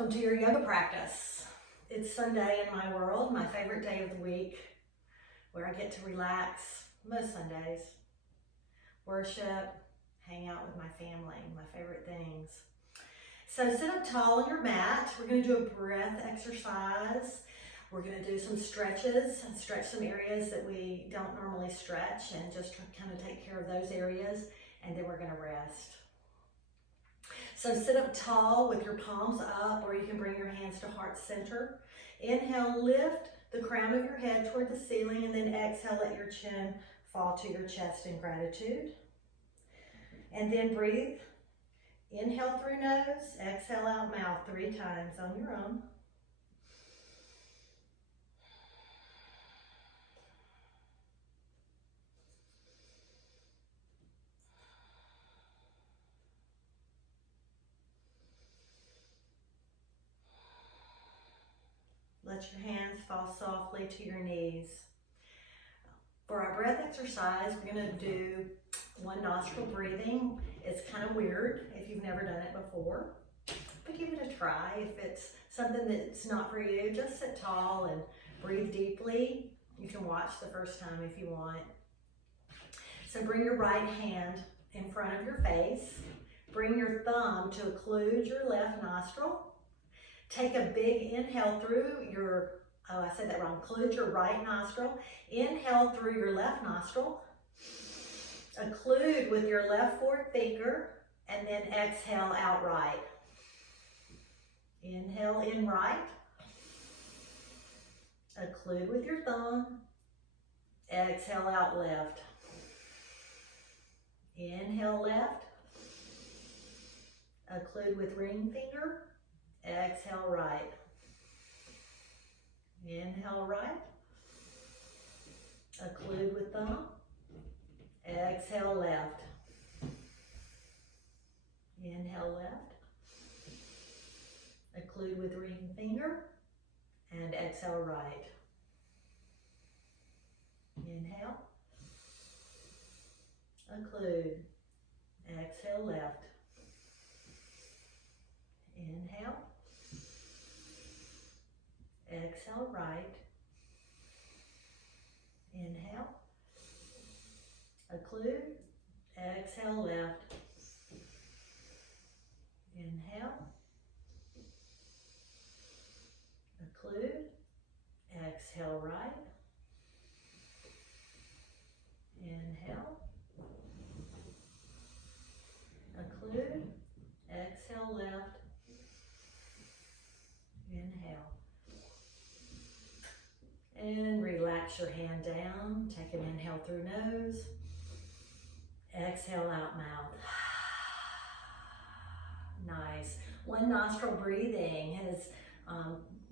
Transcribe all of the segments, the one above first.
Welcome to your yoga practice. It's Sunday in my world, my favorite day of the week, where I get to relax most Sundays, worship, hang out with my family, my favorite things. So sit up tall on your mat. We're going to do a breath exercise. We're going to do some stretches and stretch some areas that we don't normally stretch and just kind of take care of those areas, and then we're going to rest. So sit up tall with your palms up, or you can bring your hands to heart center. Inhale, lift the crown of your head toward the ceiling, and then exhale, let your chin fall to your chest in gratitude. And then breathe. Inhale through nose, exhale out mouth 3 times on your own. Let your hands fall softly to your knees. For our breath exercise, we're going to do 1 nostril breathing. It's kind of weird if you've never done it before, but give it a try. If it's something that's not for you, just sit tall and breathe deeply. You can watch the first time if you want. So bring your right hand in front of your face. Bring your thumb to occlude your left nostril. Take a big inhale through your, oh, I said that wrong, occlude your right nostril. Inhale through your left nostril. Occlude with your left forefinger, and then exhale out right. Inhale in right. Occlude with your thumb. Exhale out left. Inhale left. Occlude with ring finger. Exhale right. Inhale right. Occlude with thumb. Exhale left. Inhale left. Occlude with ring finger. And exhale right. Inhale. Occlude. Exhale left. Inhale. Exhale right. Inhale. Occlude. Exhale left. Inhale. Occlude. Exhale right. Inhale. Occlude. Exhale left. Inhale. And relax your hand down. Take an inhale through nose. Exhale out mouth. Nice. 1 nostril breathing has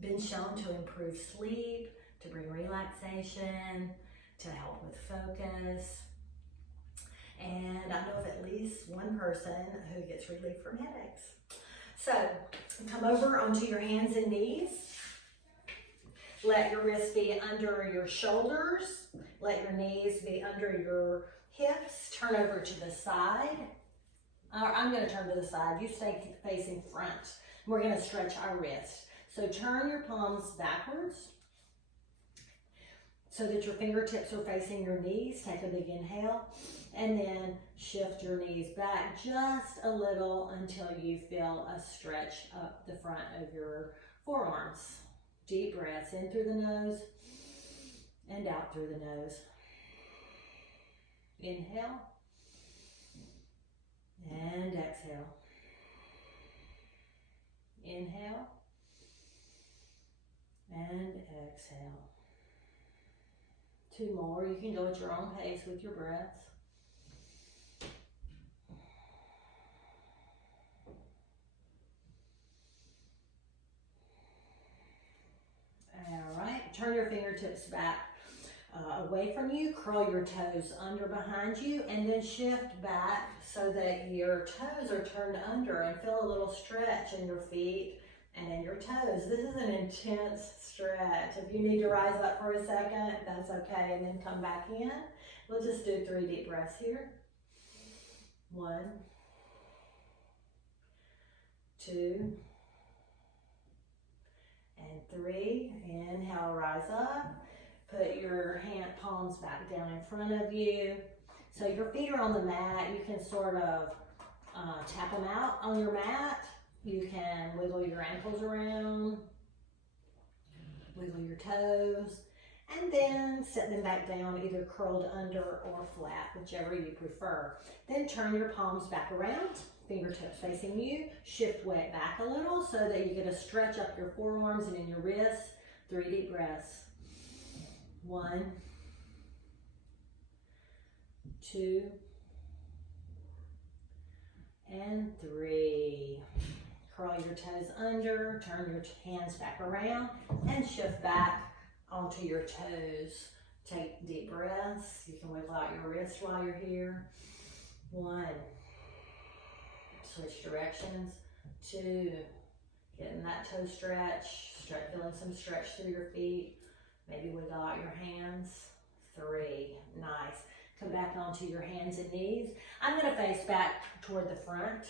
been shown to improve sleep, to bring relaxation, to help with focus. And I know of at least 1 person who gets relief from headaches. So come over onto your hands and knees. Let your wrists be under your shoulders. Let your knees be under your hips. Turn over to the side. I'm going to turn to the side. You stay facing front. We're going to stretch our wrist. So turn your palms backwards so that your fingertips are facing your knees. Take a big inhale. And then shift your knees back just a little until you feel a stretch up the front of your forearms. Deep breaths in through the nose and out through the nose. Inhale and exhale. Inhale and exhale. 2 more. You can go at your own pace with your breaths. All right, turn your fingertips back away from you. Curl your toes under behind you, and then shift back so that your toes are turned under, and feel a little stretch in your feet and in your toes. This is an intense stretch. If you need to rise up for a second, that's okay, and then come back in. We'll just do 3 deep breaths here. 1, 2, 3. Inhale, rise up. Put your palms back down in front of you. So your feet are on the mat. You can sort of tap them out on your mat. You can wiggle your ankles around, wiggle your toes, and then set them back down, either curled under or flat, whichever you prefer. Then turn your palms back around, fingertips facing you. Shift weight back a little so that you get a stretch up your forearms and in your wrists. 3 deep breaths. 1, 2, and 3. Curl your toes under, turn your hands back around, and shift back onto your toes. Take deep breaths. You can wiggle out your wrist while you're here. 1. Switch directions. 2. Getting that toe stretch. Feeling some stretch through your feet. Maybe wiggle out your hands. 3. Nice. Come back onto your hands and knees. I'm going to face back toward the front.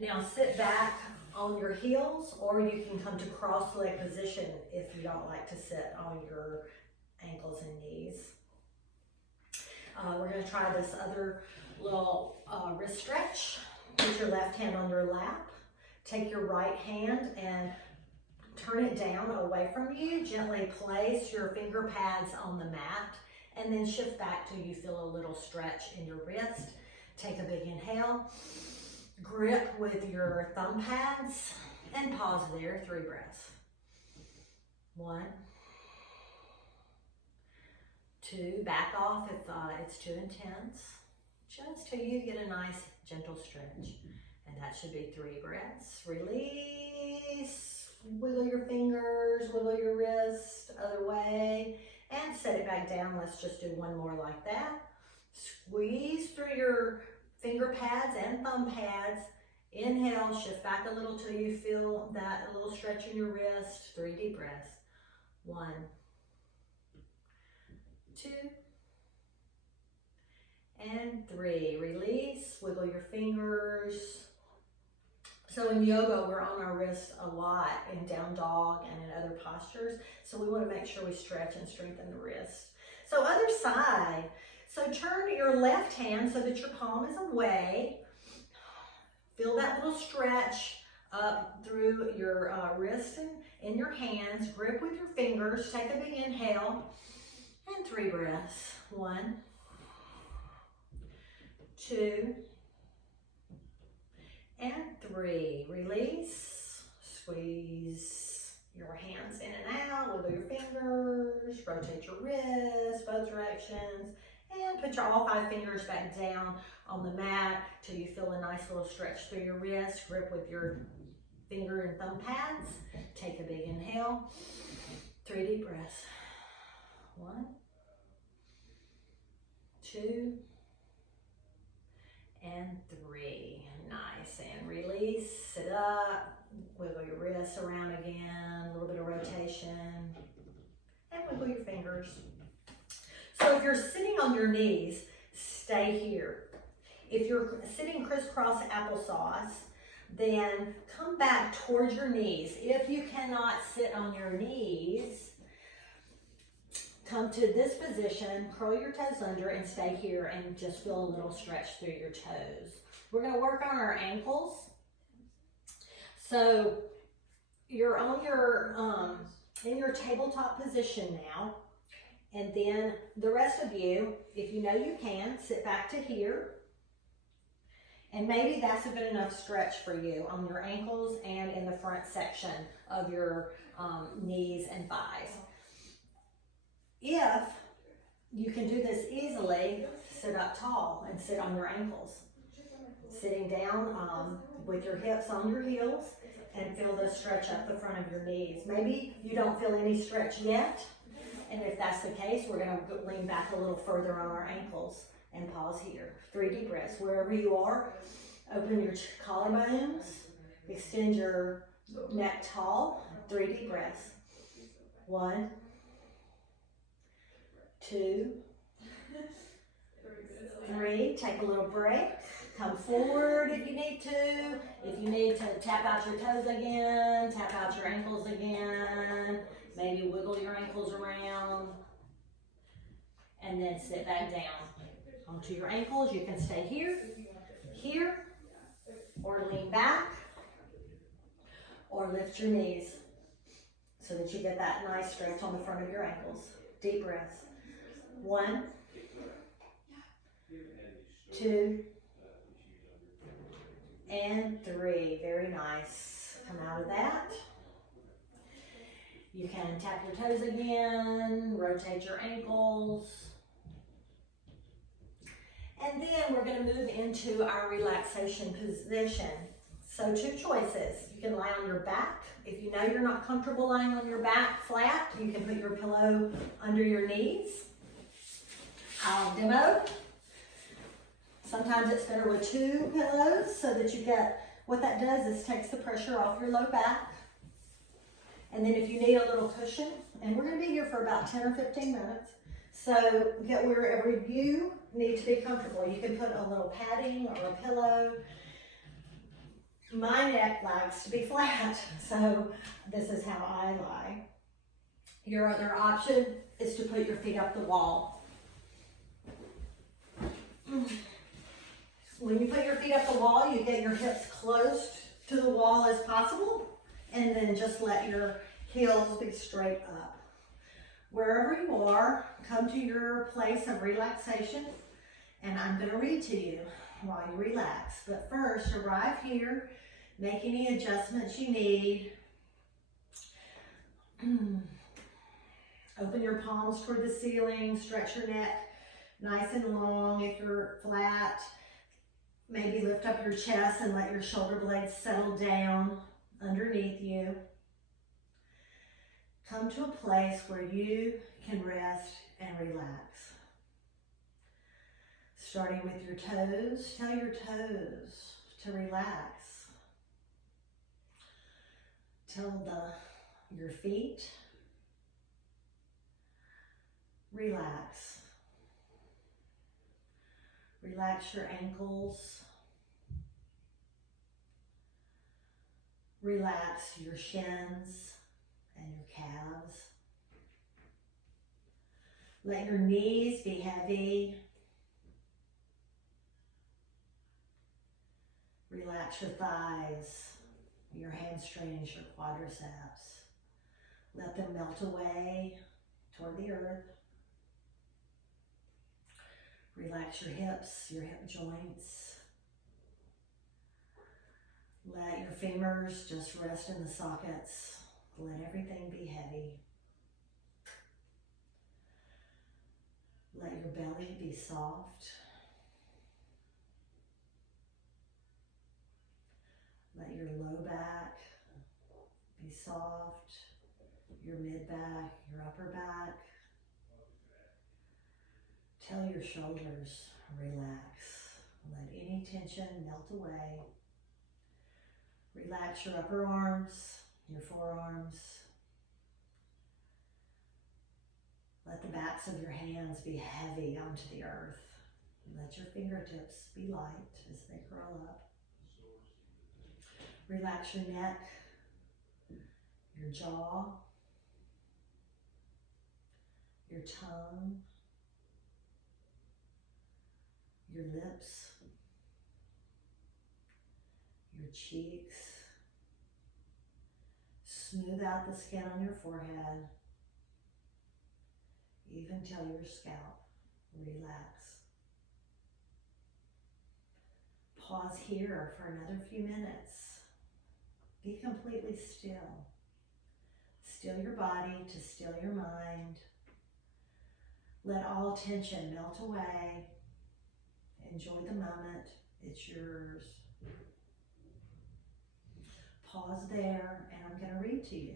Now sit back on your heels, or you can come to cross leg position if you don't like to sit on your ankles and knees. We're going to try this other little wrist stretch. Put your left hand on your lap. Take your right hand and turn it down away from you. Gently place your finger pads on the mat and then shift back till you feel a little stretch in your wrist. Take a big inhale. Grip with your thumb pads and pause there. 3 breaths. 1, 2, back off if it's too intense. Just till you get a nice gentle stretch. And that should be 3 breaths. Release. Wiggle your fingers, wiggle your wrist, other way, and set it back down. Let's just do one more like that. Squeeze through your finger pads and thumb pads. Inhale, shift back a little till you feel that a little stretch in your wrist. 3 deep breaths. 1, 2, and 3. Release, wiggle your fingers. So in yoga, we're on our wrists a lot in down dog and in other postures. So we want to make sure we stretch and strengthen the wrist. So other side. So turn your left hand so that your palm is away. Feel that little stretch up through your wrist and in your hands. Grip with your fingers. Take a big inhale. And 3 breaths. 1, 2, and 3. Release. Squeeze your hands in and out. Wiggle your fingers. Rotate your wrists both directions. And put all 5 fingers back down on the mat till you feel a nice little stretch through your wrist. Grip with your finger and thumb pads. Take a big inhale. 3 deep breaths. 1, 2, and 3. Nice. And release. Sit up. Wiggle your wrists around again. A little bit of rotation. And wiggle your fingers. So if you're sitting on your knees, stay here. If you're sitting crisscross applesauce, then come back towards your knees. If you cannot sit on your knees, come to this position, curl your toes under, and stay here and just feel a little stretch through your toes. We're going to work on our ankles. So you're on your in your tabletop position now, and then the rest of you, if you know you can, sit back to here. And maybe that's a good enough stretch for you on your ankles and in the front section of your knees and thighs. If you can do this easily, sit up tall and sit on your ankles. Sitting down with your hips on your heels and feel the stretch up the front of your knees. Maybe you don't feel any stretch yet, and if that's the case, we're going to lean back a little further on our ankles and pause here. 3 deep breaths. Wherever you are, open your collarbones, extend your neck tall. 3 deep breaths. 1, 2, 3. Take a little break. Come forward if you need to. If you need to tap out your toes again, tap out your ankles again. Maybe wiggle your ankles around. And then sit back down onto your ankles. You can stay here, here, or lean back, or lift your knees so that you get that nice stretch on the front of your ankles. Deep breaths. 1, 2, and 3. Very nice. Come out of that. You can tap your toes again, rotate your ankles. And then we're going to move into our relaxation position. So 2 choices. You can lie on your back. If you know you're not comfortable lying on your back flat, you can put your pillow under your knees. I'll demo. Sometimes it's better with 2 pillows so that you get, what that does is takes the pressure off your low back. And then if you need a little cushion, and we're going to be here for about 10 or 15 minutes, so get wherever you need to be comfortable. You can put a little padding or a pillow. My neck likes to be flat, so this is how I lie. Your other option is to put your feet up the wall. When you put your feet up the wall, you get your hips close to the wall as possible, and then just let your heels be straight up. Wherever you are, come to your place of relaxation, and I'm going to read to you while you relax. But first, arrive here, make any adjustments you need. Open your palms toward the ceiling, stretch your neck nice and long if you're flat. Maybe lift up your chest and let your shoulder blades settle down underneath you. Come to a place where you can rest and relax. Starting with your toes, tell your toes to relax. Tell your feet, relax. Relax your ankles. Relax your shins and your calves. Let your knees be heavy. Relax your thighs, your hamstrings, your quadriceps. Let them melt away toward the earth. Relax your hips, your hip joints. Let your femurs just rest in the sockets. Let everything be heavy. Let your belly be soft. Let your low back be soft. Your mid back, your upper back. Tell your shoulders, relax. Let any tension melt away. Relax your upper arms, your forearms. Let the backs of your hands be heavy onto the earth. Let your fingertips be light as they curl up. Relax your neck, your jaw, your tongue, your lips, your cheeks. Smooth out the skin on your forehead. Even tell your scalp, relax. Pause here for another few minutes. Be completely still. Still your body to still your mind. Let all tension melt away. Enjoy the moment, it's yours. Pause there, and I'm going to read to you.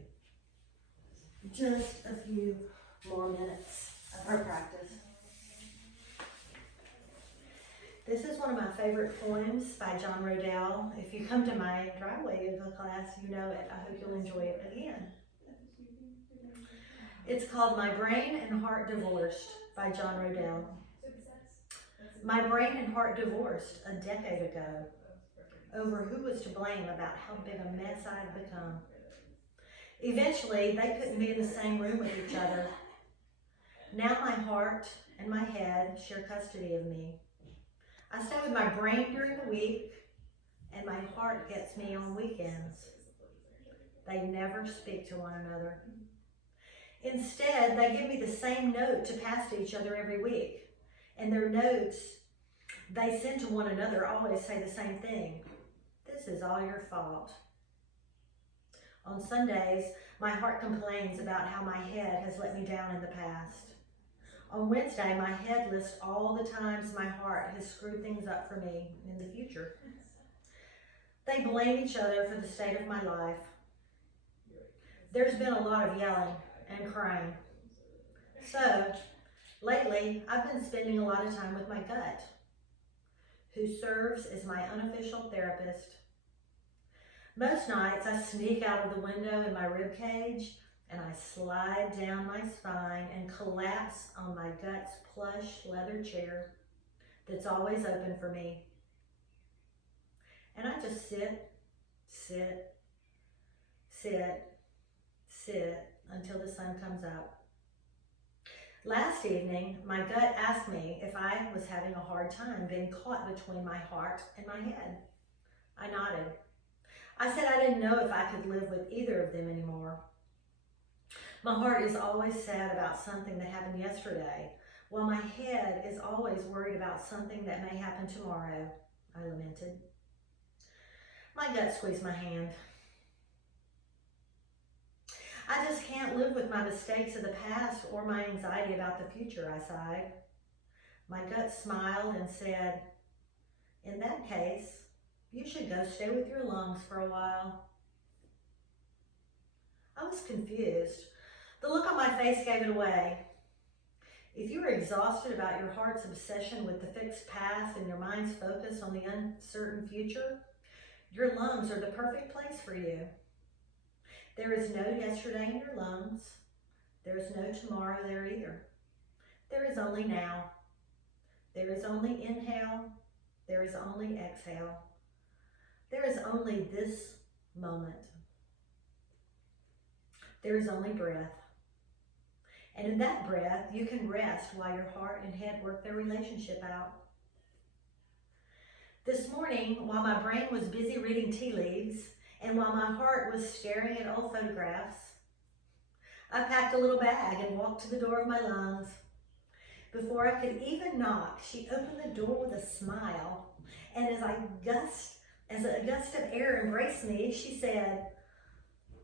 Just a few more minutes of our practice. This is one of my favorite poems by John Rodell. If you come to my driveway yoga class, you know it. I hope you'll enjoy it again. It's called My Brain and Heart Divorced by John Rodell. My brain and heart divorced a decade ago over who was to blame about how big a mess I had become. Eventually, they couldn't be in the same room with each other. Now my heart and my head share custody of me. I stay with my brain during the week, and my heart gets me on weekends. They never speak to one another. Instead, they give me the same note to pass to each other every week. And their notes they send to one another always say the same thing. This is all your fault. On Sundays, my heart complains about how my head has let me down in the past. On Wednesday, my head lists all the times my heart has screwed things up for me in the future. They blame each other for the state of my life. There's been a lot of yelling and crying. So, lately, I've been spending a lot of time with my gut, who serves as my unofficial therapist. Most nights, I sneak out of the window in my rib cage and I slide down my spine and collapse on my gut's plush leather chair that's always open for me. And I just sit until the sun comes up. Last evening, my gut asked me if I was having a hard time being caught between my heart and my head. I nodded. I said I didn't know if I could live with either of them anymore. My heart is always sad about something that happened yesterday, while my head is always worried about something that may happen tomorrow, I lamented. My gut squeezed my hand. I just can't live with my mistakes of the past or my anxiety about the future, I sighed. My gut smiled and said, in that case, you should go stay with your lungs for a while. I was confused. The look on my face gave it away. If you are exhausted about your heart's obsession with the fixed past and your mind's focus on the uncertain future, your lungs are the perfect place for you. There is no yesterday in your lungs. There is no tomorrow there either. There is only now. There is only inhale. There is only exhale. There is only this moment. There is only breath. And in that breath, you can rest while your heart and head work their relationship out. This morning, while my brain was busy reading tea leaves, and while my heart was staring at old photographs, I packed a little bag and walked to the door of my lungs. Before I could even knock, she opened the door with a smile, and as a gust of air embraced me, she said,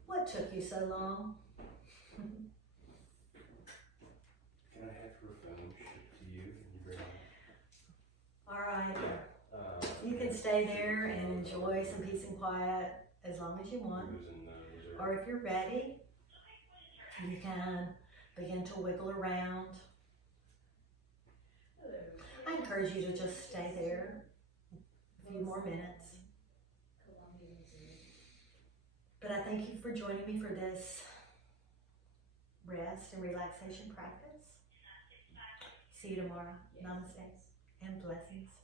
"What took you so long?" Can I have your phone shipped to you and you bring it? All right. You can stay there and enjoy some peace and quiet as long as you want. Or if you're ready, you can begin to wiggle around. I encourage you to just stay there a few more minutes. But I thank you for joining me for this rest and relaxation practice. See you tomorrow. Namaste and blessings.